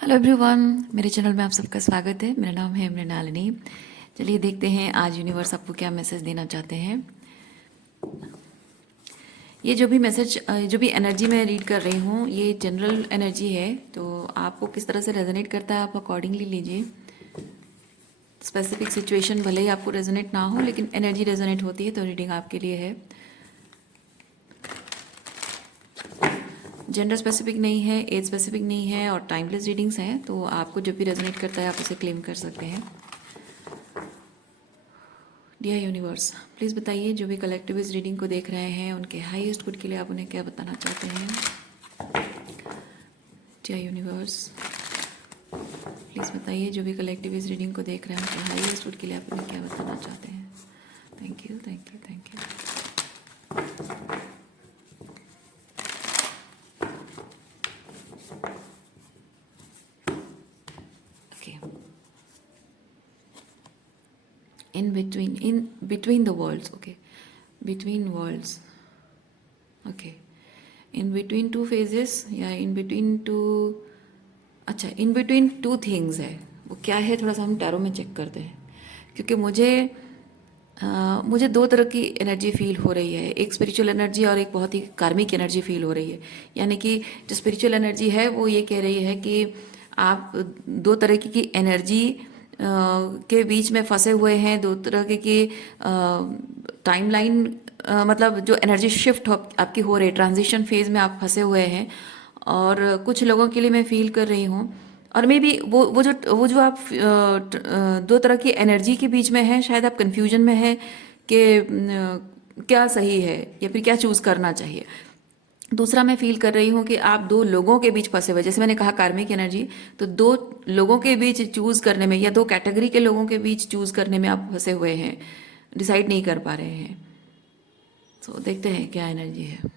Hello everyone, मेरे channel में आप सबका स्वागत है। मेरा नाम है मृणालिनी। चलिए देखते हैं आज यूनिवर्स आपको क्या मैसेज देना चाहते हैं। ये जो भी मैसेज जो भी एनर्जी मैं रीड कर रही हूँ ये जनरल एनर्जी है, तो आपको किस तरह से रेजोनेट करता है आप अकॉर्डिंगली लीजिए। स्पेसिफिक सिचुएशन भले ही आपको रेजोनेट ना हो, लेकिन एनर्जी रेजोनेट होती है तो रीडिंग आपके लिए है। जेंडर स्पेसिफिक नहीं है, एज स्पेसिफिक नहीं है और टाइमलेस रीडिंग्स हैं, तो आपको जब भी रेजोनेट करता है आप उसे क्लेम कर सकते हैं। डियर यूनिवर्स, प्लीज़ बताइए जो भी कलेक्टिव इस रीडिंग को देख रहे हैं उनके हाईएस्ट गुड के लिए आप उन्हें क्या बताना चाहते हैं। डियर यूनिवर्स, प्लीज़ बताइए जो भी कलेक्टिव इस रीडिंग को देख रहे हैं उनके हाईएस्ट गुड के लिए आप उन्हें क्या बताना चाहते हैं। Thank you, thank you, thank you. Okay, in between the worlds, okay, between worlds, okay, in between two phases या in between two, अच्छा इन बिटवीन टू थिंग्स है। वो क्या है थोड़ा सा हम टैरो में चेक करते हैं, क्योंकि मुझे दो तरह की एनर्जी फील हो रही है। एक स्पिरिचुअल एनर्जी और एक बहुत ही कार्मिक एनर्जी फील हो रही है। यानी कि जो स्पिरिचुअल एनर्जी है वो ये कह रही है कि आप दो तरह की एनर्जी के बीच में फंसे हुए हैं। दो तरह की टाइमलाइन, मतलब जो एनर्जी शिफ्ट आपकी हो रही है, ट्रांजिशन फेज में आप फंसे हुए हैं। और कुछ लोगों के लिए मैं फील कर रही हूँ, और मे बी वो जो आप दो तरह की एनर्जी के बीच में है, शायद आप कंफ्यूजन में है कि क्या सही है या फिर क्या चूज़ करना चाहिए। दूसरा मैं फील कर रही हूँ कि आप दो लोगों के बीच फंसे हुए, जैसे मैंने कहा कार्मिक एनर्जी, तो दो लोगों के बीच चूज़ करने में या दो कैटेगरी के लोगों के बीच चूज़ करने में आप फंसे हुए हैं, डिसाइड नहीं कर पा रहे हैं। तो देखते हैं क्या एनर्जी है।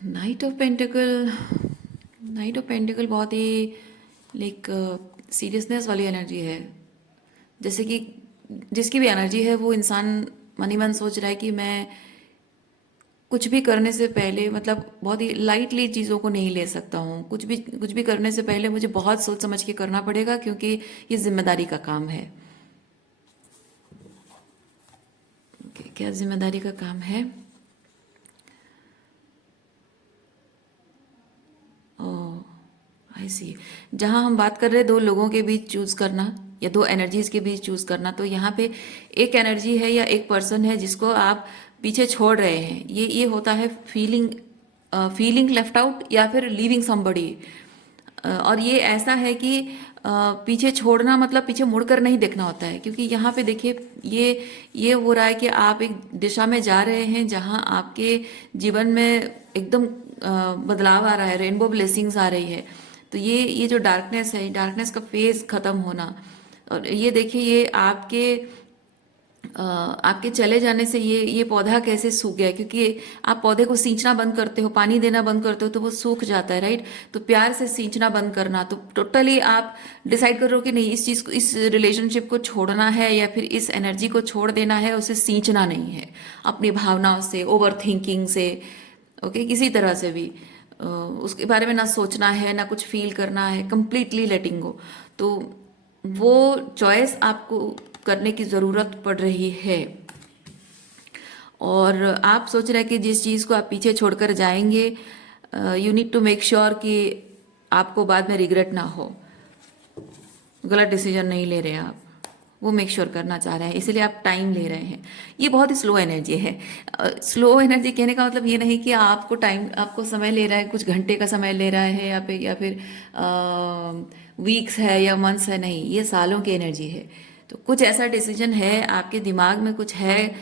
Night of pentacle, night of pentacle बहुत ही लाइक सीरियसनेस वाली एनर्जी है। जैसे कि जिसकी भी एनर्जी है वो इंसान मन ही मन सोच रहा है कि मैं कुछ भी करने से पहले, मतलब बहुत ही लाइटली चीज़ों को नहीं ले सकता हूँ। कुछ भी करने से पहले मुझे बहुत सोच समझ के करना पड़ेगा, क्योंकि ये जिम्मेदारी का काम है। क्या जिम्मेदारी का काम है? आई सी। जहाँ हम बात कर रहे हैं दो लोगों के बीच चूज करना या दो एनर्जीज के बीच चूज करना, तो यहाँ पे एक एनर्जी है या एक पर्सन है जिसको आप पीछे छोड़ रहे हैं। ये होता है फीलिंग लेफ्ट आउट या फिर लीविंग समबडी। और ये ऐसा है कि पीछे छोड़ना मतलब पीछे मुड़कर नहीं देखना होता है, क्योंकि यहाँ पे देखिए ये हो रहा है कि आप एक दिशा में जा रहे हैं जहाँ आपके जीवन में एकदम बदलाव आ रहा है, रेनबो ब्लेसिंग्स आ रही है। तो ये जो डार्कनेस है, डार्कनेस का फेज खत्म होना। और ये देखिए ये आपके चले जाने से ये पौधा कैसे सूख गया, क्योंकि आप पौधे को सींचना बंद करते हो, पानी देना बंद करते हो तो वो सूख जाता है, राइट। तो प्यार से सींचना बंद करना, तो टोटली आप डिसाइड कर रहे हो कि नहीं, इस चीज को, इस रिलेशनशिप को छोड़ना है या फिर इस एनर्जी को छोड़ देना है, उसे सींचना नहीं है अपनी भावनाओं से, ओवर थिंकिंग से, ओके, किसी तरह से भी उसके बारे में ना सोचना है ना कुछ फील करना है, कंप्लीटली लेटिंग गो। तो वो चॉइस आपको करने की ज़रूरत पड़ रही है। और आप सोच रहे हैं कि जिस चीज़ को आप पीछे छोड़कर जाएंगे, you need to make sure कि आपको बाद में रिग्रेट ना हो, गलत डिसीजन नहीं ले रहे हैं आप, वो मेक श्योर करना चाह रहे हैं, इसलिए आप टाइम ले रहे हैं। ये बहुत ही स्लो एनर्जी है। स्लो एनर्जी कहने का मतलब ये नहीं कि आपको समय ले रहा है, कुछ घंटे का समय ले रहा है, या फिर वीक्स है या मंथ्स है, नहीं, ये सालों की एनर्जी है। तो कुछ ऐसा डिसीजन है आपके दिमाग में, कुछ है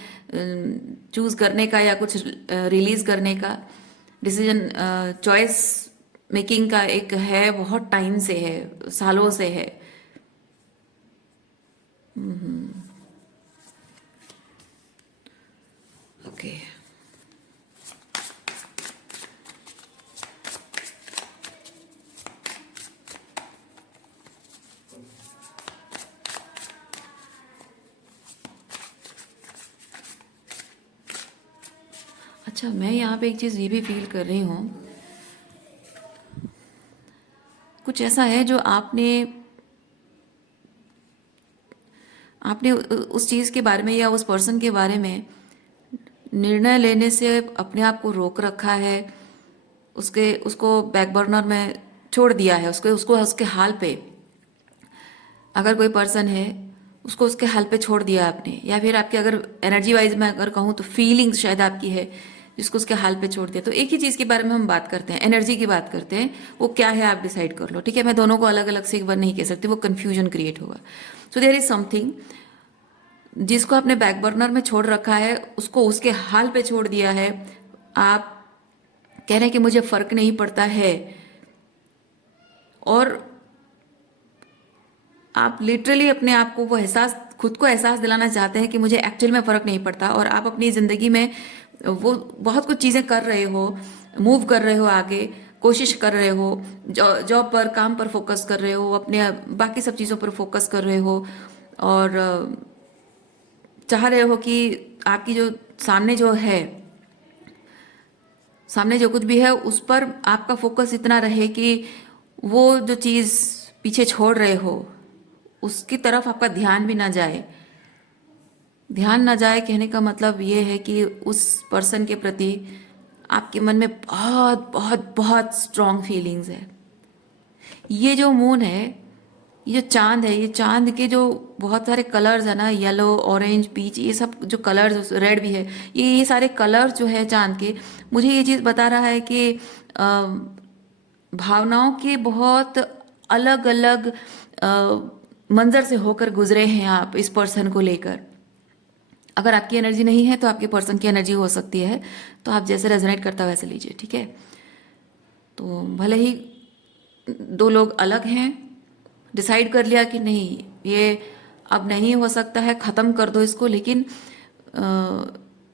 चूज करने का या कुछ रिलीज करने का डिसीजन, चॉइस मेकिंग का एक है, बहुत टाइम से है, सालों से है। ओके। अच्छा, मैं यहाँ पे एक चीज़ ये भी फील कर रही हूँ, कुछ ऐसा है जो आपने आपने उस चीज़ के बारे में या उस पर्सन के बारे में निर्णय लेने से अपने आप को रोक रखा है, उसके उसको बैक बर्नर में छोड़ दिया है, उसको उसको उसके हाल पे। अगर कोई पर्सन है, उसको उसके हाल पे छोड़ दिया आपने, या फिर आपके अगर एनर्जी वाइज मैं अगर कहूँ तो फीलिंग्स शायद आपकी है जिसको उसके हाल पे छोड़ दिया। तो एक ही चीज़ के बारे में हम बात करते हैं, एनर्जी की बात करते हैं, वो क्या है आप डिसाइड कर लो, ठीक है। मैं दोनों को अलग अलग से एक बार नहीं कह सकती, वो कन्फ्यूजन क्रिएट होगा। सो देयर इज समथिंग जिसको आपने बैक बर्नर में छोड़ रखा है, उसको उसके हाल पे छोड़ दिया है। आप कह रहे हैं कि मुझे फर्क नहीं पड़ता है, और आप लिटरली अपने आप को वो एहसास, खुद को एहसास दिलाना चाहते हैं कि मुझे एक्चुअल में फ़र्क नहीं पड़ता, और आप अपनी ज़िंदगी में वो बहुत कुछ चीज़ें कर रहे हो, मूव कर रहे हो आगे, कोशिश कर रहे हो, जॉब पर, काम पर फोकस कर रहे हो, अपने बाकी सब चीज़ों पर फोकस कर रहे हो, और चाह रहे हो कि आपकी जो सामने जो है, सामने जो कुछ भी है उस पर आपका फोकस इतना रहे कि वो जो चीज़ पीछे छोड़ रहे हो उसकी तरफ आपका ध्यान भी ना जाए। ध्यान ना जाए कहने का मतलब ये है कि उस पर्सन के प्रति आपके मन में बहुत बहुत बहुत स्ट्रॉन्ग फीलिंग्स है। ये जो मून है, ये जो चांद है, ये चांद के जो बहुत सारे कलर्स है ना, येलो, ऑरेंज, पीच, ये सब जो कलर्स, रेड भी है, ये सारे कलर्स जो है चांद के, मुझे ये चीज़ बता रहा है कि भावनाओं के बहुत अलग अलग मंजर से होकर गुजरे हैं आप इस पर्सन को लेकर। अगर आपकी एनर्जी नहीं है तो आपके पर्सन की एनर्जी हो सकती है, तो आप जैसे रेजोनेट करता वैसे लीजिए, ठीक है। तो भले ही दो लोग अलग हैं, डिसाइड कर लिया कि नहीं ये अब नहीं हो सकता है, ख़त्म कर दो इसको, लेकिन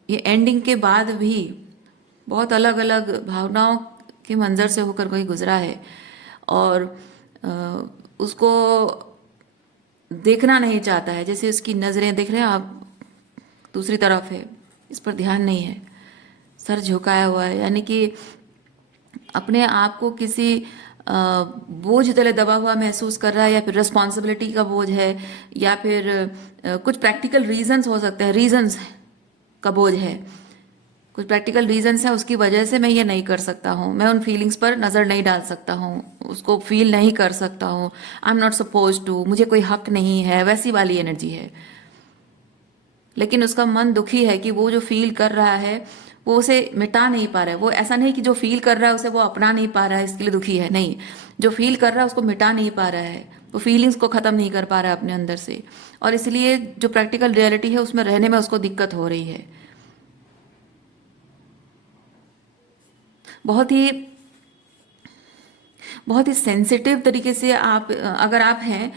ये एंडिंग के बाद भी बहुत अलग अलग भावनाओं के मंजर से होकर कोई गुजरा है, और उसको देखना नहीं चाहता है, जैसे उसकी नज़रें, देख रहे हैं आप, दूसरी तरफ है, इस पर ध्यान नहीं है, सर झुकाया हुआ है, यानी कि अपने आप को किसी बोझ तले दबा हुआ महसूस कर रहा है, या फिर रिस्पॉन्सिबिलिटी का बोझ है, या फिर कुछ प्रैक्टिकल रीजंस हो सकते हैं, रीजंस का बोझ है, कुछ प्रैक्टिकल रीजंस है, उसकी वजह से मैं ये नहीं कर सकता हूँ, मैं उन फीलिंग्स पर नज़र नहीं डाल सकता हूँ, उसको फील नहीं कर सकता हूँ, I am not suppose to, मुझे कोई हक नहीं है, वैसी वाली एनर्जी है। लेकिन उसका मन दुखी है कि वो जो फील कर रहा है वो उसे मिटा नहीं पा रहा है। वो ऐसा नहीं कि जो फील कर रहा है उसे वो अपना नहीं पा रहा है, इसके लिए दुखी है, नहीं, जो फील कर रहा है उसको मिटा नहीं पा रहा है, वो फीलिंग्स को ख़त्म नहीं कर पा रहा है अपने अंदर से, और इसलिए जो प्रैक्टिकल रियलिटी है उसमें रहने में उसको दिक्कत हो रही है। बहुत ही बहुत ही सेंसिटिव तरीके से आप, अगर आप हैं,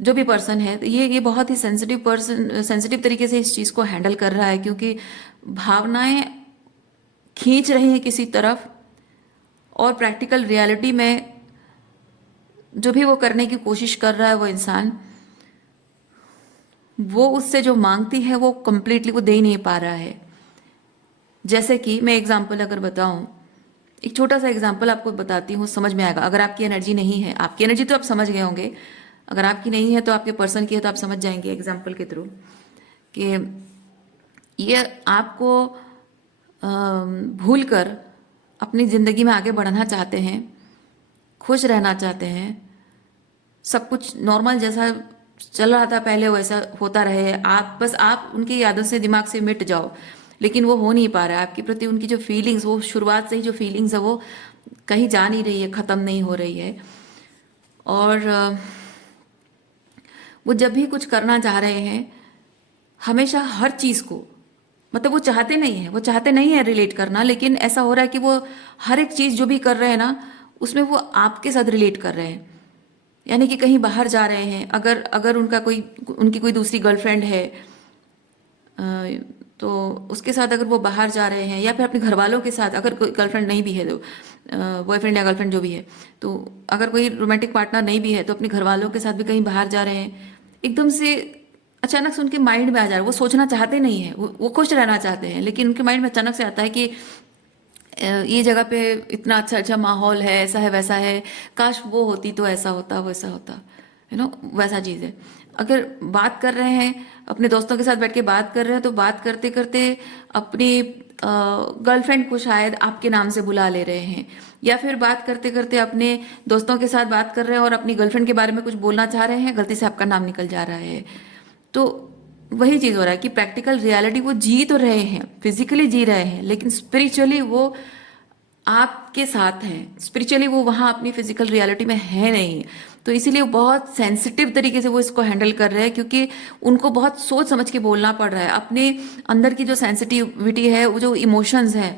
जो भी पर्सन है, तो ये बहुत ही सेंसिटिव पर्सन, सेंसिटिव तरीके से इस चीज़ को हैंडल कर रहा है, क्योंकि भावनाएं खींच रही हैं किसी तरफ, और प्रैक्टिकल रियलिटी में जो भी वो करने की कोशिश कर रहा है वो इंसान, वो उससे जो मांगती है वो कंप्लीटली वो दे ही नहीं पा रहा है। जैसे कि मैं एग्जांपल अगर बताऊं, एक छोटा सा एग्जांपल आपको बताती हूँ, समझ में आएगा। अगर आपकी एनर्जी नहीं है, आपकी एनर्जी तो आप समझ गए होंगे, अगर आपकी नहीं है तो आपके पर्सन की है, तो आप समझ जाएंगे एग्जांपल के थ्रू कि ये आपको भूल कर अपनी ज़िंदगी में आगे बढ़ना चाहते हैं, खुश रहना चाहते हैं, सब कुछ नॉर्मल जैसा चल रहा था पहले वैसा होता रहे, आप बस आप उनकी यादों से दिमाग से मिट जाओ, लेकिन वो हो नहीं पा रहा है। आपके प्रति उनकी जो फीलिंग्स, वो शुरुआत से ही जो फीलिंग्स है वो कहीं जा नहीं रही है, ख़त्म नहीं हो रही है, और वो जब भी कुछ करना चाह रहे हैं, हमेशा हर चीज़ को, मतलब वो चाहते नहीं है रिलेट करना, लेकिन ऐसा हो रहा है कि वो हर एक चीज़ जो भी कर रहे हैं ना, उसमें वो आपके साथ रिलेट कर रहे हैं। यानी कि कहीं बाहर जा रहे हैं, अगर अगर उनकी कोई दूसरी गर्लफ्रेंड है, अ, तो उसके साथ अगर वो बाहर जा रहे हैं, या फिर अपने घर वालों के साथ, अगर कोई गर्लफ्रेंड नहीं भी है तो बॉयफ्रेंड या गर्लफ्रेंड जो भी है, तो अगर कोई रोमांटिक पार्टनर नहीं भी है तो अपने घर वालों के साथ भी कहीं बाहर जा रहे हैं, एकदम से अचानक से उनके माइंड में आ जा रहा है, वो सोचना चाहते नहीं है, वो खुश रहना चाहते हैं, लेकिन उनके माइंड में अचानक से आता है कि ये जगह पे इतना अच्छा अच्छा माहौल है, ऐसा है वैसा है, काश वो होती तो ऐसा होता वैसा होता, वैसा चीज़ है। अगर बात कर रहे हैं, अपने दोस्तों के साथ बैठ के बात कर रहे हैं, तो बात करते करते अपनी गर्लफ्रेंड को शायद आपके नाम से बुला ले रहे हैं, या फिर बात करते करते अपने दोस्तों के साथ बात कर रहे हैं और अपनी गर्लफ्रेंड के बारे में कुछ बोलना चाह रहे हैं, गलती से आपका नाम निकल जा रहा है। तो वही चीज़ हो रहा है कि प्रैक्टिकल रियलिटी वो जी तो रहे हैं, फिजिकली जी रहे हैं, लेकिन स्पिरिचुअली वो आपके साथ हैं, स्पिरिचुअली वो वहाँ अपनी फिजिकल रियलिटी में है नहीं। तो इसीलिए वो बहुत सेंसिटिव तरीके से वो इसको हैंडल कर रहे हैं, क्योंकि उनको बहुत सोच समझ के बोलना पड़ रहा है। अपने अंदर की जो सेंसिटिविटी है, वो जो इमोशंस है,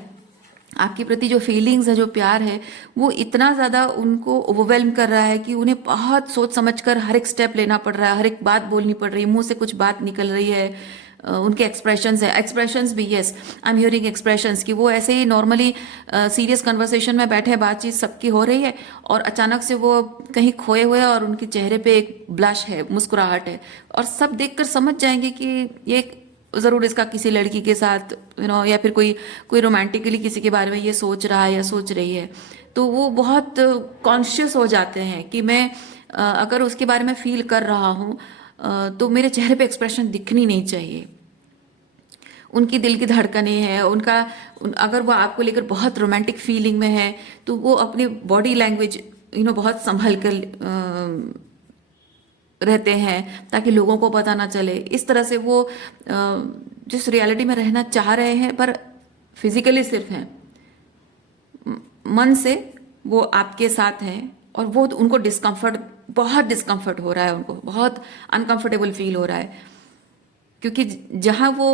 आपके प्रति जो फीलिंग्स है, जो प्यार है, वो इतना ज़्यादा उनको ओवरवेलम कर रहा है कि उन्हें बहुत सोच समझकर हर एक स्टेप लेना पड़ रहा है, हर एक बात बोलनी पड़ रही है, मुंह से कुछ बात निकल रही है। उनके एक्सप्रेशंस भी, yes, I am hearing expressions, कि वो ऐसे ही नॉर्मली सीरियस कन्वर्सेशन में बैठे, बातचीत सबकी हो रही है, और अचानक से वो कहीं खोए हुए हैं और उनके चेहरे पे एक ब्लश है, मुस्कुराहट है, और सब देखकर समझ जाएंगे कि ये ज़रूर इसका किसी लड़की के साथ या फिर कोई कोई रोमांटिकली किसी के बारे में ये सोच रहा है या सोच रही है। तो वो बहुत कॉन्शियस हो जाते हैं कि मैं अगर उसके बारे में फील कर रहा हूँ, तो मेरे चेहरे पे एक्सप्रेशन दिखनी नहीं चाहिए। उनकी दिल की धड़कनें हैं, अगर वो आपको लेकर बहुत रोमांटिक फीलिंग में है, तो वो अपनी बॉडी लैंग्वेज बहुत संभल कर रहते हैं, ताकि लोगों को पता ना चले। इस तरह से वो जिस रियलिटी में रहना चाह रहे हैं, पर फिजिकली सिर्फ हैं, मन से वो आपके साथ हैं, और वो उनको बहुत डिस्कम्फर्ट हो रहा है, उनको बहुत अनकंफर्टेबल फील हो रहा है, क्योंकि जहां वो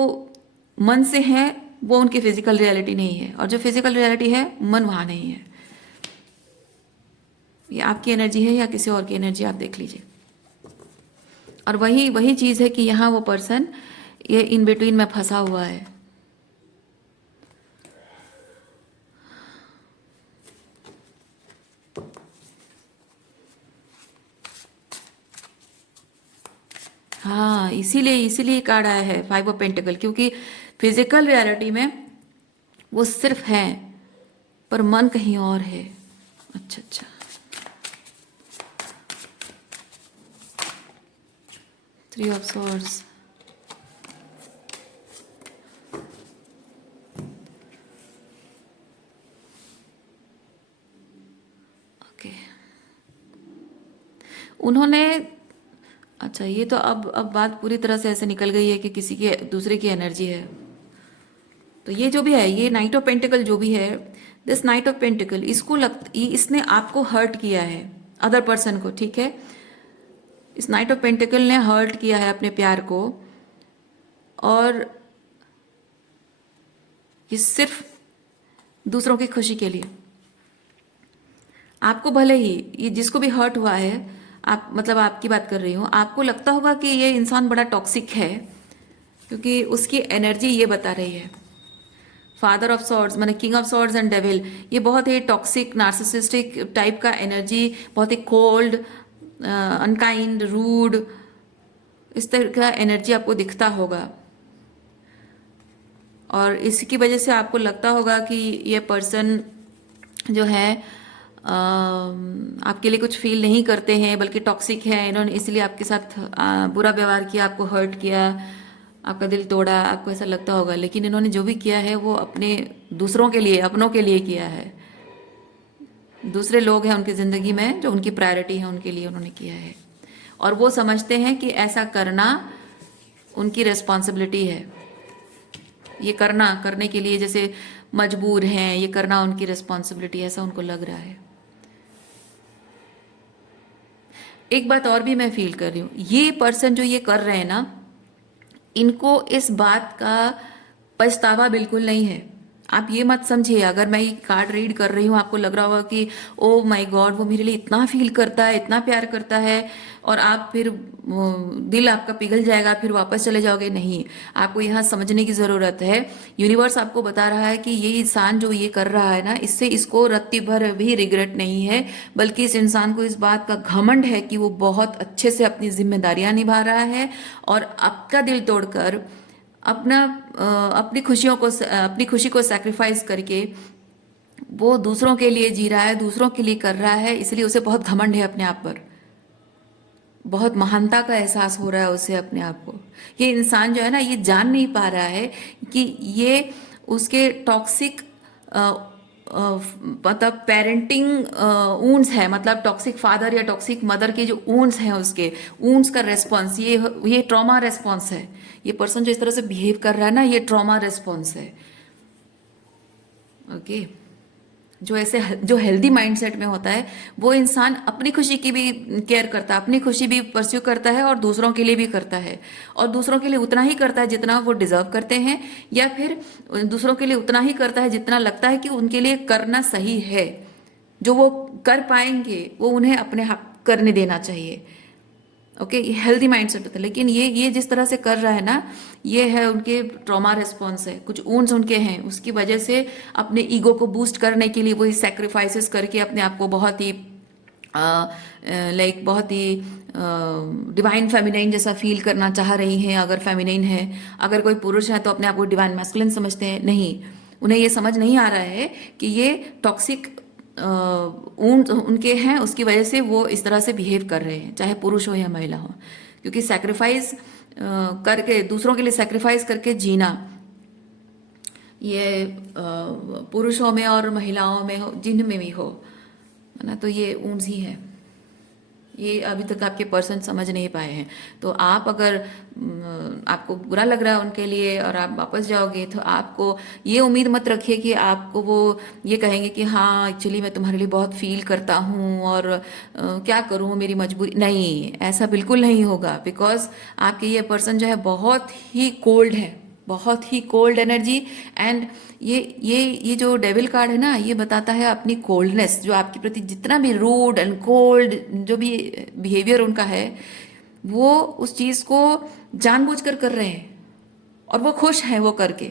मन से हैं, वो उनकी फिजिकल रियलिटी नहीं है, और जो फिजिकल रियलिटी है, मन वहां नहीं है। ये आपकी एनर्जी है या किसी और की एनर्जी, आप देख लीजिए। और वही वही चीज़ है कि यहाँ वो पर्सन ये इन बिटवीन में फंसा हुआ है। हाँ, इसीलिए इसीलिए कार्ड आया है 5 ऑफ पेंटिकल, क्योंकि फिजिकल रियलिटी में वो सिर्फ है, पर मन कहीं और है। अच्छा अच्छा, 3 ऑफ सॉर्ड्स, ओके। उन्होंने, अच्छा, ये तो अब बात पूरी तरह से ऐसे निकल गई है कि किसी की दूसरे की एनर्जी है। तो ये जो भी है, ये नाइट ऑफ पेंटिकल जो भी है, दिस नाइट ऑफ पेंटिकल, इसने आपको हर्ट किया है, अदर पर्सन को, ठीक है। इस नाइट ऑफ पेंटिकल ने हर्ट किया है अपने प्यार को, और ये सिर्फ दूसरों की खुशी के लिए। आपको भले ही, ये जिसको भी हर्ट हुआ है, आप मतलब आपकी बात कर रही हूँ, आपको लगता होगा कि ये इंसान बड़ा टॉक्सिक है, क्योंकि उसकी एनर्जी ये बता रही है। फादर ऑफ सॉर्ड्स माने king of swords and devil, ये बहुत ही टॉक्सिक नार्सिसिस्टिक टाइप का एनर्जी, बहुत ही कोल्ड, अनकाइंड, रूड, इस तरह का एनर्जी आपको दिखता होगा। और इसकी वजह से आपको लगता होगा कि ये पर्सन जो है आपके लिए कुछ फील नहीं करते हैं, बल्कि टॉक्सिक है। इन्होंने इसलिए आपके साथ बुरा व्यवहार किया, आपको हर्ट किया, आपका दिल तोड़ा, आपको ऐसा लगता होगा। लेकिन इन्होंने जो भी किया है वो अपने दूसरों के लिए, अपनों के लिए किया है। दूसरे लोग हैं उनकी ज़िंदगी में जो उनकी प्रायोरिटी है, उनके लिए उन्होंने किया है, और वो समझते हैं कि ऐसा करना उनकी रिस्पॉन्सिबिलिटी है। ये करने के लिए जैसे मजबूर हैं, ये करना उनकी रिस्पॉन्सिबिलिटी, ऐसा उनको लग रहा है। एक बात और भी मैं फील कर रही हूँ, ये पर्सन जो ये कर रहे हैं ना, इनको इस बात का पछतावा बिल्कुल नहीं है। आप ये मत समझिए, अगर मैं ये कार्ड रीड कर रही हूँ आपको लग रहा होगा कि ओ माय गॉड वो मेरे लिए इतना फील करता है, इतना प्यार करता है, और आप फिर दिल आपका पिघल जाएगा, फिर वापस चले जाओगे। नहीं, आपको यहाँ समझने की ज़रूरत है। यूनिवर्स आपको बता रहा है कि ये इंसान जो ये कर रहा है ना, इससे इसको रत्ती भर भी रिग्रेट नहीं है, बल्कि इस इंसान को इस बात का घमंड है कि वो बहुत अच्छे से अपनी जिम्मेदारियां निभा रहा है, और आपका दिल तोड़कर अपना अपनी खुशियों को, अपनी खुशी को सैक्रिफाइस करके वो दूसरों के लिए जी रहा है, दूसरों के लिए कर रहा है, इसलिए उसे बहुत घमंड है अपने आप पर, बहुत महानता का एहसास हो रहा है उसे अपने आप को। ये इंसान जो है ना, ये जान नहीं पा रहा है कि ये उसके टॉक्सिक मतलब पेरेंटिंग ऊन्स है, मतलब टॉक्सिक फादर या टॉक्सिक मदर के जो ऊन्स हैं, उसके ऊन्स का रेस्पॉन्स, ये ट्रॉमा रेस्पॉन्स है। ये पर्सन जो इस तरह से बिहेव कर रहा है ना, ये ट्रॉमा रेस्पॉन्स है। ओके। जो ऐसे जो हेल्दी माइंडसेट में होता है, वो इंसान अपनी खुशी की भी केयर करता है, अपनी खुशी भी परस्यू करता है, और दूसरों के लिए भी करता है, और दूसरों के लिए उतना ही करता है जितना वो डिजर्व करते हैं, या फिर दूसरों के लिए उतना ही करता है जितना लगता है कि उनके लिए करना सही है। जो वो कर पाएंगे वो उन्हें अपने हक करने देना चाहिए। ओके, ये हेल्दी माइंडसेट होता है। लेकिन ये जिस तरह से कर रहा है ना, ये है उनके ट्रॉमा रिस्पॉन्स है, कुछ ऊन्स उनके हैं, उसकी वजह से अपने ईगो को बूस्ट करने के लिए वो सेक्रीफाइसेस करके अपने आप को बहुत ही लाइक बहुत ही डिवाइन फेमिनाइन जैसा फील करना चाह रही हैं। अगर फेमिनाइन है, अगर कोई पुरुष है तो अपने आप को डिवाइन मैस्कुलिन समझते हैं। नहीं, उन्हें ये समझ नहीं आ रहा है कि ये टॉक्सिक उनके हैं, उसकी वजह से वो इस तरह से बिहेव कर रहे हैं, चाहे पुरुष हो या महिला हो। क्योंकि सेक्रीफाइस करके, दूसरों के लिए सेक्रीफाइस करके जीना, ये पुरुषों में और महिलाओं में हो, जिन में भी हो, है ना, तो ये ऊंस ही है। ये अभी तक आपके पर्सन समझ नहीं पाए हैं। तो आप अगर आपको बुरा लग रहा है उनके लिए और आप वापस जाओगे, तो आपको ये उम्मीद मत रखिए कि आपको वो ये कहेंगे कि हाँ एक्चुअली मैं तुम्हारे लिए बहुत फील करता हूँ, और क्या करूँ मेरी मजबूरी। नहीं, ऐसा बिल्कुल नहीं होगा, बिकॉज आपके ये पर्सन जो है बहुत ही कोल्ड है, बहुत ही कोल्ड एनर्जी। एंड ये जो डेविल कार्ड है ना, ये बताता है अपनी कोल्डनेस, जो आपके प्रति जितना भी रूड एंड कोल्ड जो भी बिहेवियर उनका है, वो उस चीज को जानबूझकर कर रहे हैं, और वो खुश हैं वो करके।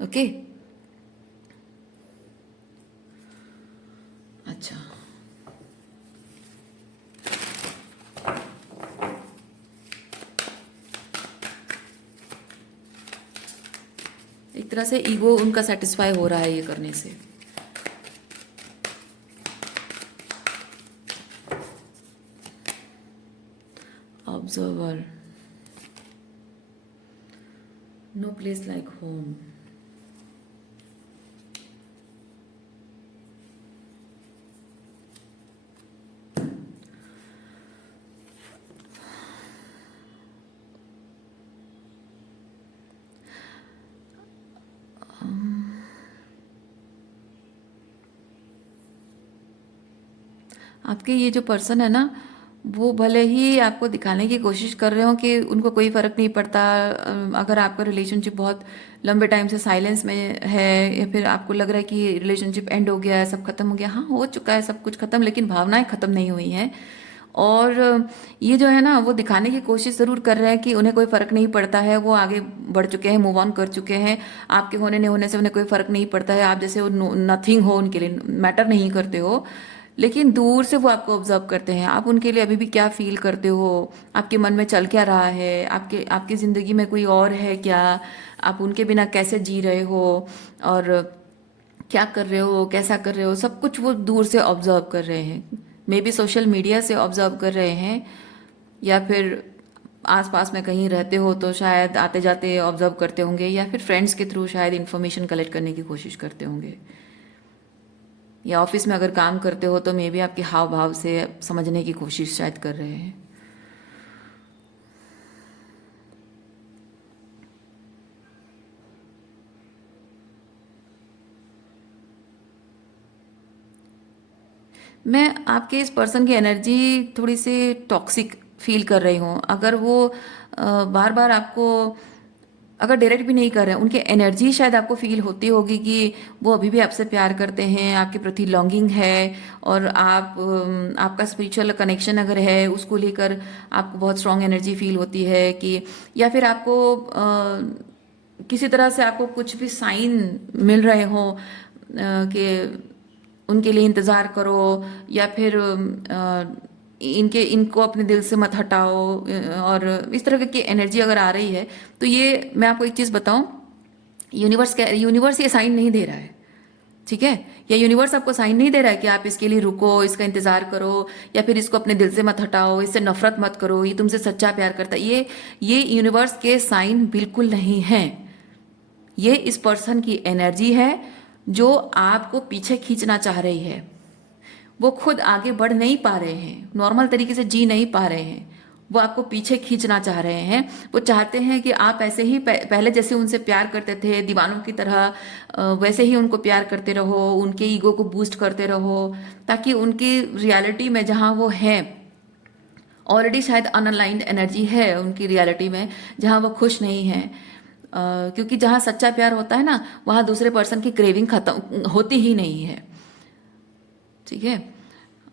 ओके। अच्छा, एक तरह से ईगो उनका सेटिस्फाई हो रहा है ये करने से। Observer, no place like home. आपके ये जो पर्सन है ना, वो भले ही आपको दिखाने की कोशिश कर रहे हो कि उनको कोई फर्क नहीं पड़ता, अगर आपका रिलेशनशिप बहुत लंबे टाइम से साइलेंस में है, या फिर आपको लग रहा है कि रिलेशनशिप एंड हो गया है, सब खत्म हो गया, हाँ हो चुका है सब कुछ खत्म, लेकिन भावनाएं खत्म नहीं हुई हैं। और ये जो है ना, वो दिखाने की कोशिश ज़रूर कर रहे हैं कि उन्हें कोई फ़र्क नहीं पड़ता है, वो आगे बढ़ चुके हैं, मूव ऑन कर चुके हैं, आपके होने नहीं होने से उन्हें कोई फ़र्क नहीं पड़ता है, आप जैसे नथिंग हो, उनके लिए मैटर नहीं करते हो। लेकिन दूर से वो आपको ऑब्जर्व करते हैं, आप उनके लिए अभी भी क्या फील करते हो, आपके मन में चल क्या रहा है, आपके आपकी ज़िंदगी में कोई और है क्या, आप उनके बिना कैसे जी रहे हो, और क्या कर रहे हो, कैसा कर रहे हो, सब कुछ वो दूर से ऑब्जर्व कर रहे हैं। मे बी सोशल मीडिया से ऑब्जर्व कर रहे हैं, या फिर आसपास में कहीं रहते हो तो शायद आते जाते ऑब्जर्व करते होंगे, या फिर फ्रेंड्स के थ्रू शायद इन्फॉर्मेशन कलेक्ट करने की कोशिश करते होंगे, या ऑफिस में अगर काम करते हो तो मे बी आपके हाव भाव से समझने की कोशिश शायद कर रहे हैं। मैं आपके इस पर्सन की एनर्जी थोड़ी सी टॉक्सिक फील कर रही हूँ। अगर वो बार बार आपको अगर डायरेक्ट भी नहीं कर रहे हैं, उनकी एनर्जी शायद आपको फील होती होगी कि वो अभी भी आपसे प्यार करते हैं, आपके प्रति लॉन्गिंग है, और आपका स्पिरिचुअल कनेक्शन अगर है उसको लेकर आपको बहुत स्ट्रांग एनर्जी फील होती है कि, या फिर आपको किसी तरह से आपको कुछ भी साइन मिल रहे हो कि उनके लिए इंतज़ार करो, या फिर इनके इनको अपने दिल से मत हटाओ, और इस तरह की एनर्जी अगर आ रही है, तो ये मैं आपको एक चीज़ बताऊं, यूनिवर्स ये साइन नहीं दे रहा है, ठीक है? या यूनिवर्स आपको साइन नहीं दे रहा है कि आप इसके लिए रुको, इसका इंतजार करो, या फिर इसको अपने दिल से मत हटाओ, इससे नफरत मत करो, ये तुमसे सच्चा प्यार करता है। ये यूनिवर्स के साइन बिल्कुल नहीं है। ये इस पर्सन की एनर्जी है जो आपको पीछे खींचना चाह रही है। वो खुद आगे बढ़ नहीं पा रहे हैं, नॉर्मल तरीके से जी नहीं पा रहे हैं, वो आपको पीछे खींचना चाह रहे हैं। वो चाहते हैं कि आप ऐसे ही पहले जैसे उनसे प्यार करते थे दीवानों की तरह, वैसे ही उनको प्यार करते रहो, उनके ईगो को बूस्ट करते रहो, ताकि उनकी रियलिटी में जहाँ वो है, ऑलरेडी शायद अनअलाइंड एनर्जी है उनकी रियलिटी में, जहाँ वो खुश नहीं है। क्योंकि जहाँ सच्चा प्यार होता है ना, वहाँ दूसरे पर्सन की क्रेविंग खत्म होती ही नहीं है, ठीक है?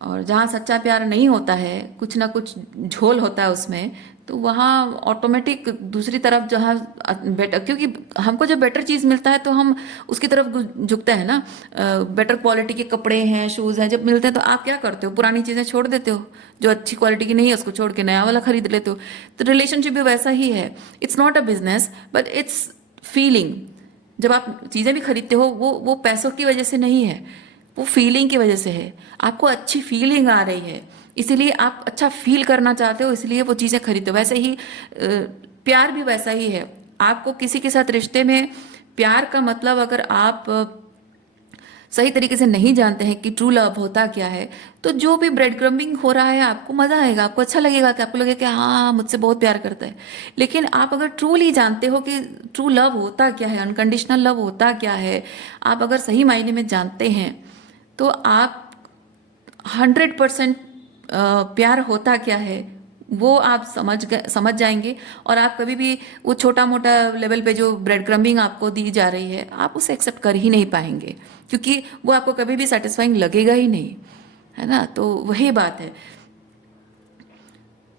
और जहाँ सच्चा प्यार नहीं होता है, कुछ ना कुछ झोल होता है उसमें, तो वहाँ ऑटोमेटिक दूसरी तरफ जहाँ बेटर, क्योंकि हमको जब बेटर चीज़ मिलता है तो हम उसकी तरफ झुकते हैं ना। बेटर क्वालिटी के कपड़े हैं, शूज़ हैं, जब मिलते हैं तो आप क्या करते हो? पुरानी चीज़ें छोड़ देते हो, जो अच्छी क्वालिटी की नहीं है उसको छोड़ के नया वाला खरीद लेते हो। तो रिलेशनशिप भी वैसा ही है। It's not a business but it's feeling. जब आप चीज़ें भी खरीदते हो, वो पैसों की वजह से नहीं है, वो फीलिंग की वजह से है। आपको अच्छी फीलिंग आ रही है, इसीलिए आप अच्छा फील करना चाहते हो, इसलिए वो चीज़ें खरीदते हो। वैसे ही प्यार भी वैसा ही है। आपको किसी के साथ रिश्ते में प्यार का मतलब, अगर आप सही तरीके से नहीं जानते हैं कि ट्रू लव होता क्या है, तो जो भी ब्रेड क्रम्बिंग हो रहा है आपको मजा आएगा, आपको अच्छा लगेगा, कि आपको लगेगा कि हाँ मुझसे बहुत प्यार करता है। लेकिन आप अगर ट्रूली जानते हो कि ट्रू लव होता क्या है, अनकंडीशनल लव होता क्या है, आप अगर सही मायने में जानते हैं, तो आप 100% प्यार होता क्या है वो आप समझ जाएंगे। और आप कभी भी वो छोटा मोटा लेवल पे जो ब्रेड क्रम्बिंग आपको दी जा रही है, आप उसे एक्सेप्ट कर ही नहीं पाएंगे, क्योंकि वो आपको कभी भी सेटिस्फाइंग लगेगा ही नहीं, है ना? तो वही बात है।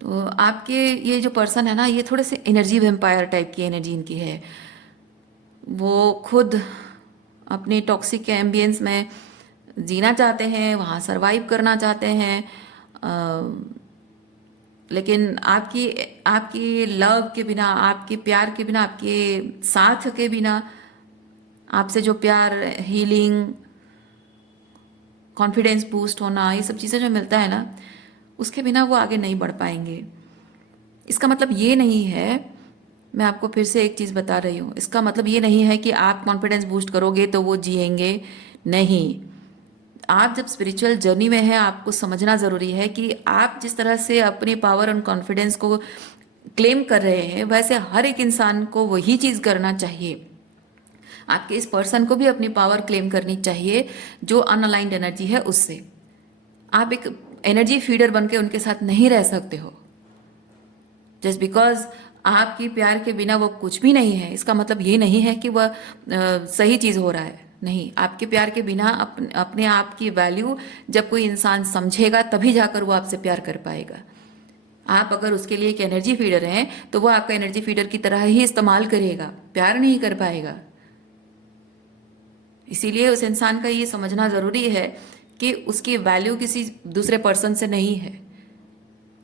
तो आपके ये जो पर्सन है ना, ये थोड़े से एनर्जी वेम्पायर टाइप की एनर्जी इनकी है। वो खुद अपने टॉक्सिक एम्बियंस में जीना चाहते हैं, वहाँ सरवाइव करना चाहते हैं, लेकिन आपकी आपकी लव के बिना, आपके प्यार के बिना, आपके साथ के बिना, आपसे जो प्यार, हीलिंग, कॉन्फिडेंस बूस्ट होना, ये सब चीज़ें जो मिलता है ना, उसके बिना वो आगे नहीं बढ़ पाएंगे। इसका मतलब ये नहीं है, मैं आपको फिर से एक चीज़ बता रही हूँ, इसका मतलब ये नहीं है कि आप कॉन्फिडेंस बूस्ट करोगे तो वो जिएंगे। नहीं। आप जब स्पिरिचुअल जर्नी में हैं, आपको समझना ज़रूरी है कि आप जिस तरह से अपनी पावर और कॉन्फिडेंस को क्लेम कर रहे हैं, वैसे हर एक इंसान को वही चीज़ करना चाहिए। आपके इस पर्सन को भी अपनी पावर क्लेम करनी चाहिए, जो अनअलाइंड एनर्जी है उससे। आप एक एनर्जी फीडर बन के उनके साथ नहीं रह सकते हो। जस्ट बिकॉज आपकी प्यार के बिना वो कुछ भी नहीं है, इसका मतलब ये नहीं है कि वह सही चीज़ हो रहा है। नहीं, आपके प्यार के बिना अपने आप की वैल्यू जब कोई इंसान समझेगा, तभी जाकर वो आपसे प्यार कर पाएगा। आप अगर उसके लिए एक एनर्जी फीडर हैं, तो वो आपका एनर्जी फीडर की तरह ही इस्तेमाल करेगा, प्यार नहीं कर पाएगा। इसीलिए उस इंसान का ये समझना ज़रूरी है कि उसकी वैल्यू किसी दूसरे पर्सन से नहीं है।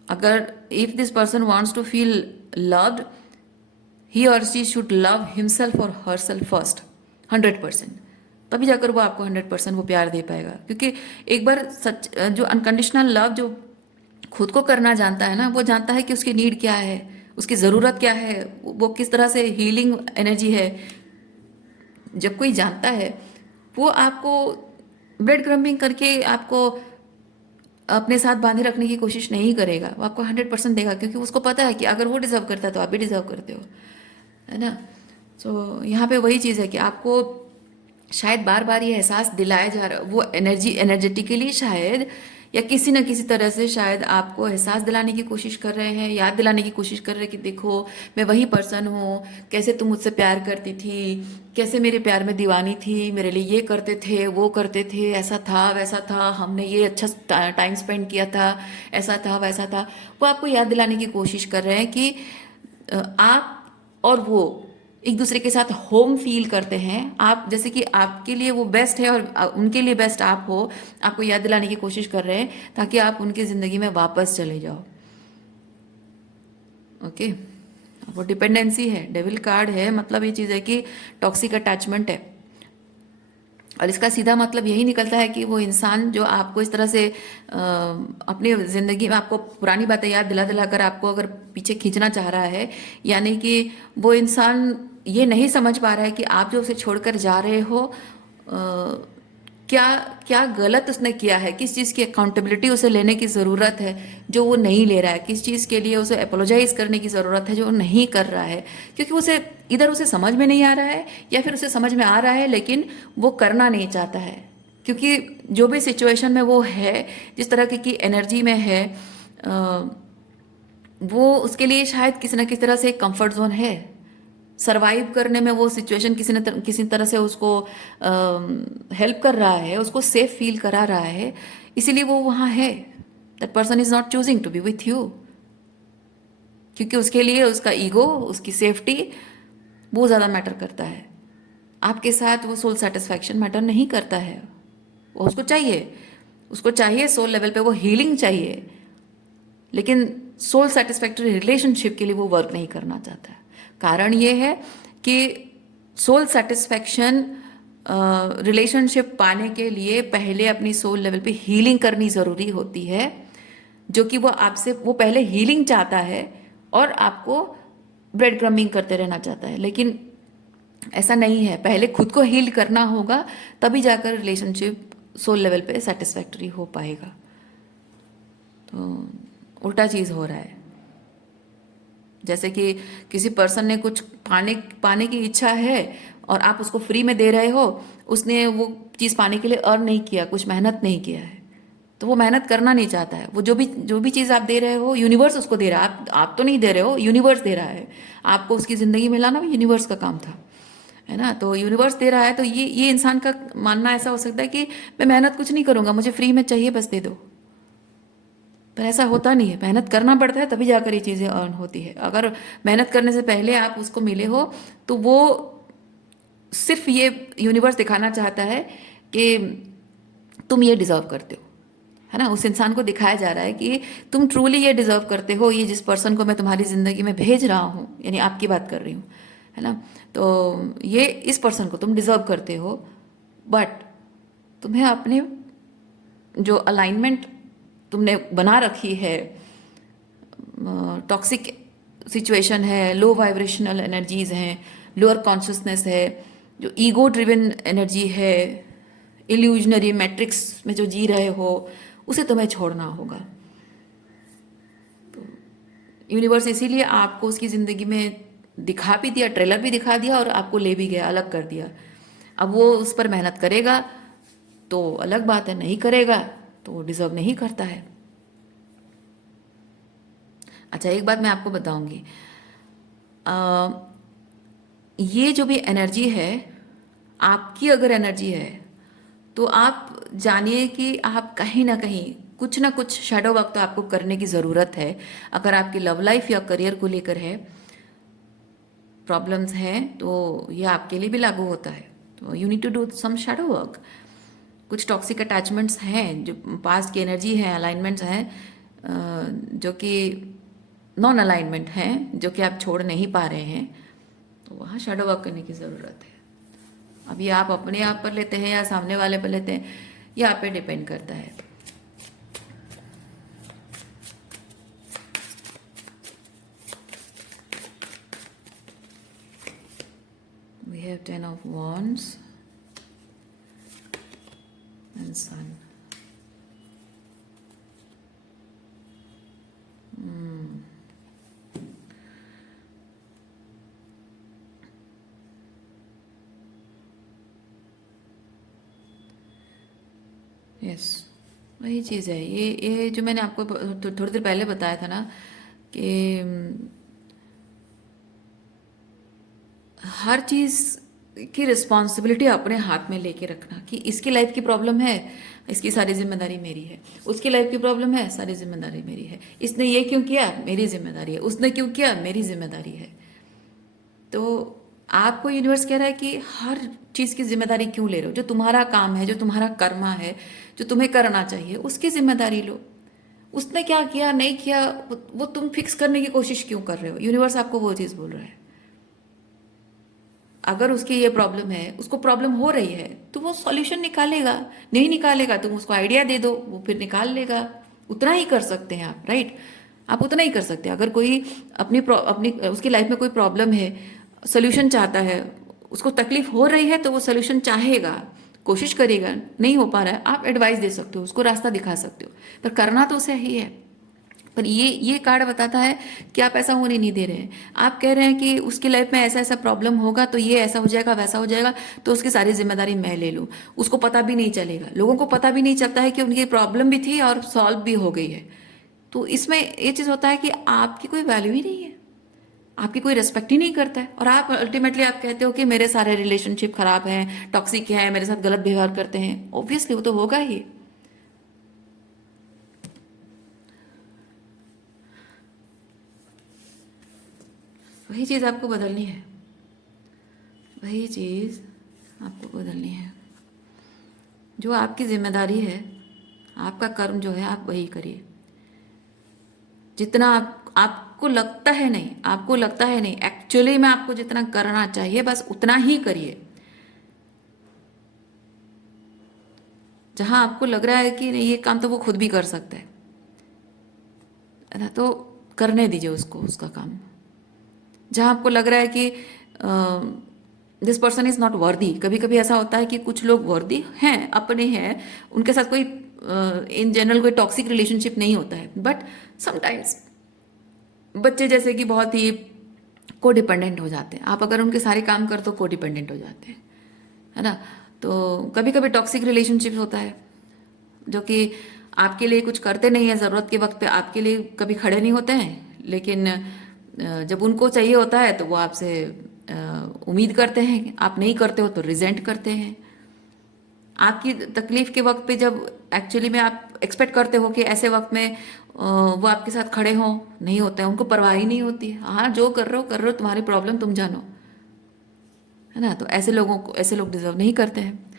अगर if this person wants to feel loved, he और शी शुड लव हिमसेल्फ और हरसेल्फ फर्स्ट, 100%। तभी जाकर वो आपको 100% वो प्यार दे पाएगा। क्योंकि एक बार सच जो अनकंडीशनल लव जो खुद को करना जानता है ना, वो जानता है कि उसकी नीड क्या है, उसकी ज़रूरत क्या है, वो किस तरह से हीलिंग एनर्जी है। जब कोई जानता है, वो आपको ब्रेड क्रम्बिंग करके आपको अपने साथ बांधे रखने की कोशिश नहीं करेगा। वो आपको 100% देगा, क्योंकि उसको पता है कि अगर वो डिजर्व करता है तो आप भी डिजर्व करते हो, है ना? तो यहाँ पे वही चीज़ है कि आपको शायद बार बार ये एहसास दिलाया जा रहा, वो एनर्जेटिकली शायद या किसी न किसी तरह से शायद आपको एहसास दिलाने की कोशिश कर रहे हैं, याद दिलाने की कोशिश कर रहे हैं कि देखो मैं वही पर्सन हूँ, कैसे तुम मुझसे प्यार करती थी, कैसे मेरे प्यार में दीवानी थी, मेरे लिए ये करते थे वो करते थे, ऐसा था वैसा था, हमने ये अच्छा टाइम स्पेंड किया था, ऐसा था वैसा था। वो आपको याद दिलाने की कोशिश कर रहे हैं कि आप और वो एक दूसरे के साथ होम फील करते हैं। आप जैसे कि आपके लिए वो बेस्ट है और उनके लिए बेस्ट आप हो, आपको याद दिलाने की कोशिश कर रहे हैं ताकि आप उनकी ज़िंदगी में वापस चले जाओ। ओके, वो डिपेंडेंसी है, डेविल कार्ड है, मतलब ये चीज़ है कि टॉक्सिक अटैचमेंट है। और इसका सीधा मतलब यही निकलता है कि वो इंसान जो आपको इस तरह से अपनी ज़िंदगी में आपको पुरानी बातें याद दिला दिला कर आपको अगर पीछे खींचना चाह रहा है, यानी कि वो इंसान ये नहीं समझ पा रहा है कि आप जो उसे छोड़कर जा रहे हो क्या क्या गलत उसने किया है, किस चीज़ की अकाउंटेबिलिटी उसे लेने की ज़रूरत है जो वो नहीं ले रहा है, किस चीज़ के लिए उसे अपोलोजाइज करने की ज़रूरत है जो वो नहीं कर रहा है, क्योंकि उसे इधर उसे समझ में नहीं आ रहा है या फिर उसे समझ में आ रहा है लेकिन वो करना नहीं चाहता है। क्योंकि जो भी सिचुएशन में वो है, जिस तरह की एनर्जी में है, वो उसके लिए शायद किसी न किसी तरह से एक कंफर्ट जोन है। सरवाइव करने में वो सिचुएशन किसी तरह से उसको हेल्प कर रहा है, उसको सेफ फील करा रहा है, इसीलिए वो वहाँ है। That person is not choosing to be with you, क्योंकि उसके लिए उसका ईगो, उसकी सेफ्टी वो ज़्यादा मैटर करता है। आपके साथ वो सोल सेटिस्फैक्शन मैटर नहीं करता है। वो उसको चाहिए सोल लेवल पे वो हीलिंग चाहिए, लेकिन सोल सेटिस्फैक्टरी रिलेशनशिप के लिए वो वर्क नहीं करना चाहता है। कारण ये है कि सोल सेटिस्फैक्शन रिलेशनशिप पाने के लिए पहले अपनी सोल लेवल पे हीलिंग करनी ज़रूरी होती है, जो कि वो पहले हीलिंग चाहता है और आपको ब्रेड क्रम्बिंग करते रहना चाहता है। लेकिन ऐसा नहीं है, पहले खुद को हील करना होगा, तभी जाकर रिलेशनशिप सोल लेवल पे सेटिस्फैक्टरी हो पाएगा। तो उल्टा चीज़ हो रहा है। जैसे कि किसी पर्सन ने कुछ पाने पाने की इच्छा है और आप उसको फ्री में दे रहे हो, उसने वो चीज़ पाने के लिए अर्न नहीं किया, कुछ मेहनत नहीं किया है, तो वो मेहनत करना नहीं चाहता है। वो जो भी चीज़ आप दे रहे हो, यूनिवर्स उसको दे रहा है, आप तो नहीं दे रहे हो, यूनिवर्स दे रहा है आपको। उसकी ज़िंदगी में लाना भी यूनिवर्स का काम था, है ना। तो यूनिवर्स दे रहा है, तो ये इंसान का मानना ऐसा हो सकता है कि मैं मेहनत कुछ नहीं करूँगा, मुझे फ्री में चाहिए, बस दे दो। पर ऐसा होता नहीं है, मेहनत करना पड़ता है, तभी जाकर ये चीज़ें अर्न होती है। अगर मेहनत करने से पहले आप उसको मिले हो, तो वो सिर्फ ये यूनिवर्स दिखाना चाहता है कि तुम ये डिजर्व करते हो, है ना। उस इंसान को दिखाया जा रहा है कि तुम ट्रूली ये डिजर्व करते हो, ये जिस पर्सन को मैं तुम्हारी ज़िंदगी में भेज रहा हूँ, यानी आपकी बात कर रही हूँ, है ना। तो ये इस पर्सन को तुम डिजर्व करते हो, बट तुम्हें अपने जो अलाइनमेंट तुमने बना रखी है, टॉक्सिक सिचुएशन है, लो वाइब्रेशनल एनर्जीज हैं, लोअर कॉन्शियसनेस है, जो ईगो ड्रिवन एनर्जी है, इल्यूजनरी मैट्रिक्स में जो जी रहे हो, उसे तुम्हें छोड़ना होगा। तो यूनिवर्स इसीलिए आपको उसकी ज़िंदगी में दिखा भी दिया, ट्रेलर भी दिखा दिया और आपको ले भी गया, अलग कर दिया। अब वो उस पर मेहनत करेगा तो अलग बात है, नहीं करेगा तो वो डिज़र्व नहीं करता है। अच्छा, एक बात मैं आपको बताऊंगी, ये जो भी एनर्जी है, आपकी अगर एनर्जी है, तो आप जानिए कि आप कहीं ना कुछ शैडो वर्क तो आपको करने की ज़रूरत है। अगर आपकी लव लाइफ या करियर को लेकर है प्रॉब्लम्स हैं, तो ये आपके लिए भी लागू होता है। तो you need to do some shadow work. कुछ टॉक्सिक अटैचमेंट्स हैं, जो पास्ट की एनर्जी है, अलाइनमेंट्स हैं, जो कि नॉन अलाइनमेंट हैं, जो कि आप छोड़ नहीं पा रहे हैं, तो वहाँ शैडो वर्क करने की ज़रूरत है। अभी आप अपने आप पर लेते हैं या सामने वाले पर लेते हैं, ये आप पे डिपेंड करता है। We have 10 of Wands and Sun. Yes. वही चीज़ है, ये जो मैंने आपको थोड़ी देर पहले बताया था ना कि हर चीज़ की रिस्पॉन्सिबिलिटी अपने हाथ में लेके रखना कि इसकी लाइफ की प्रॉब्लम है, इसकी सारी जिम्मेदारी मेरी है, उसकी लाइफ की प्रॉब्लम है, सारी जिम्मेदारी मेरी है, इसने ये क्यों किया, मेरी जिम्मेदारी है, उसने क्यों किया, मेरी जिम्मेदारी है। तो आपको यूनिवर्स कह रहा है कि हर चीज़ की जिम्मेदारी क्यों ले रहे हो, जो तुम्हारा काम है, जो तुम्हारा कर्मा है, जो तुम्हें करना चाहिए उसकी जिम्मेदारी लो। उसने क्या किया नहीं किया वो तुम फिक्स करने की कोशिश क्यों कर रहे हो। यूनिवर्स आपको वो चीज़ बोल रहा है। अगर उसकी ये प्रॉब्लम है, उसको प्रॉब्लम हो रही है, तो वो सॉल्यूशन निकालेगा। नहीं निकालेगा तुम उसको आइडिया दे दो, वो फिर निकाल लेगा। उतना ही कर सकते हैं आप, राइट। आप उतना ही कर सकते हैं। अगर कोई अपनी उसकी लाइफ में कोई प्रॉब्लम है, सोल्यूशन चाहता है, उसको तकलीफ हो रही है, तो वो सोल्यूशन चाहेगा, कोशिश करेगा। नहीं हो पा रहा है, आप एडवाइस दे सकते हो, उसको रास्ता दिखा सकते हो, पर करना तो उसे ही है। पर ये कार्ड बताता है कि आप ऐसा होने नहीं दे रहे हैं। आप कह रहे हैं कि उसकी लाइफ में ऐसा ऐसा प्रॉब्लम होगा, तो ये ऐसा हो जाएगा, वैसा हो जाएगा, तो उसकी सारी जिम्मेदारी मैं ले लूँ। उसको पता भी नहीं चलेगा, लोगों को पता भी नहीं चलता है कि उनकी प्रॉब्लम भी थी और सॉल्व भी हो गई है। तो इसमें ये चीज़ होता है कि आपकी कोई वैल्यू ही नहीं है, आपकी कोई रिस्पेक्ट ही नहीं करता है। और आप अल्टीमेटली आप कहते हो कि मेरे सारे रिलेशनशिप खराब हैं, टॉक्सिक हैं, मेरे साथ गलत व्यवहार करते हैं। ऑब्वियसली वो तो होगा ही। वही चीज़ आपको बदलनी है, वही चीज़ आपको बदलनी है। जो आपकी जिम्मेदारी है, आपका कर्म जो है, आप वही करिए। जितना आपको लगता है, नहीं आपको लगता है नहीं, एक्चुअली में आपको जितना करना चाहिए बस उतना ही करिए। जहां आपको लग रहा है कि नहीं ये काम तो वो खुद भी कर सकता है ना, तो करने दीजिए उसको उसका काम। जहां आपको लग रहा है कि this person is not worthy, कभी कभी ऐसा होता है कि कुछ लोग वर्दी हैं, अपने हैं, उनके साथ कोई इन जनरल कोई टॉक्सिक रिलेशनशिप नहीं होता है, बट समटाइम्स बच्चे जैसे कि बहुत ही को डिपेंडेंट हो जाते हैं। आप अगर उनके सारे काम कर तो को डिपेंडेंट हो जाते हैं, है ना। तो कभी कभी टॉक्सिक रिलेशनशिप होता है जो कि आपके लिए कुछ करते नहीं है, ज़रूरत के वक्त पे आपके लिए कभी खड़े नहीं होते हैं, लेकिन जब उनको चाहिए होता है तो वो आपसे उम्मीद करते हैं, आप नहीं करते हो तो रिजेंट करते हैं। आपकी तकलीफ के वक्त पे जब एक्चुअली में आप एक्सपेक्ट करते हो कि ऐसे वक्त में वो आपके साथ खड़े हों, नहीं होते हैं, उनको परवाह ही नहीं होती है। हाँ जो कर रहे हो, तुम्हारी प्रॉब्लम तुम जानो, है ना। तो ऐसे लोगों को, ऐसे लोग डिजर्व नहीं करते हैं।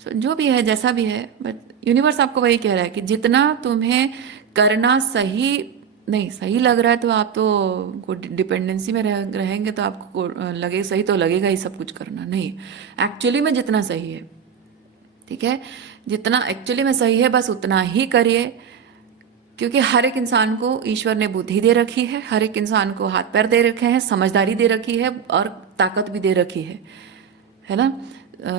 So, जो भी है जैसा भी है, बट यूनिवर्स आपको वही कह रहा है कि जितना तुम्हें करना सही नहीं सही लग रहा है, तो आप तो डिपेंडेंसी में रहेंगे, तो आपको लगे सही तो लगेगा ही सब कुछ करना। नहीं, एक्चुअली में जितना सही है, ठीक है, जितना एक्चुअली में सही है बस उतना ही करिए। क्योंकि हर एक इंसान को ईश्वर ने बुद्धि दे रखी है, हर एक इंसान को हाथ पैर दे रखे हैं, समझदारी दे रखी है और ताकत भी दे रखी है ना।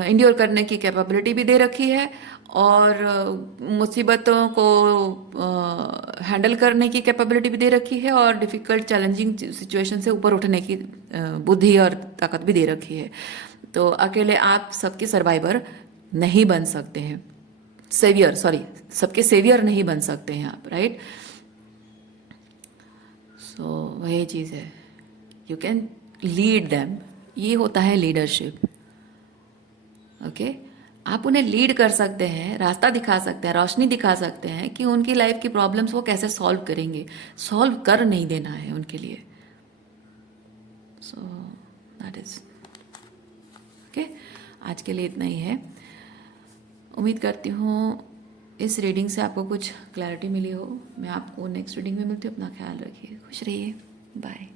इंड्योर करने की कैपेबिलिटी भी दे रखी है, और मुसीबतों को हैंडल करने की कैपेबिलिटी भी दे रखी है, और डिफ़िकल्ट चैलेंजिंग सिचुएशन से ऊपर उठने की बुद्धि और ताकत भी दे रखी है। तो अकेले आप सबके सर्वाइवर नहीं बन सकते हैं, सेवियर, सॉरी, सबके सेवियर नहीं बन सकते हैं आप, राइट। सो वही चीज़ है, यू कैन लीड देम, ये होता है लीडरशिप। ओके, आप उन्हें लीड कर सकते हैं, रास्ता दिखा सकते हैं, रोशनी दिखा सकते हैं कि उनकी लाइफ की प्रॉब्लम्स वो कैसे सॉल्व करेंगे। सॉल्व कर नहीं देना है उनके लिए। So that is okay. आज के लिए इतना ही है। उम्मीद करती हूँ इस रीडिंग से आपको कुछ क्लैरिटी मिली हो। मैं आपको नेक्स्ट रीडिंग में मिलती हूँ। अपना ख्याल रखिए, खुश रहिए, बाय।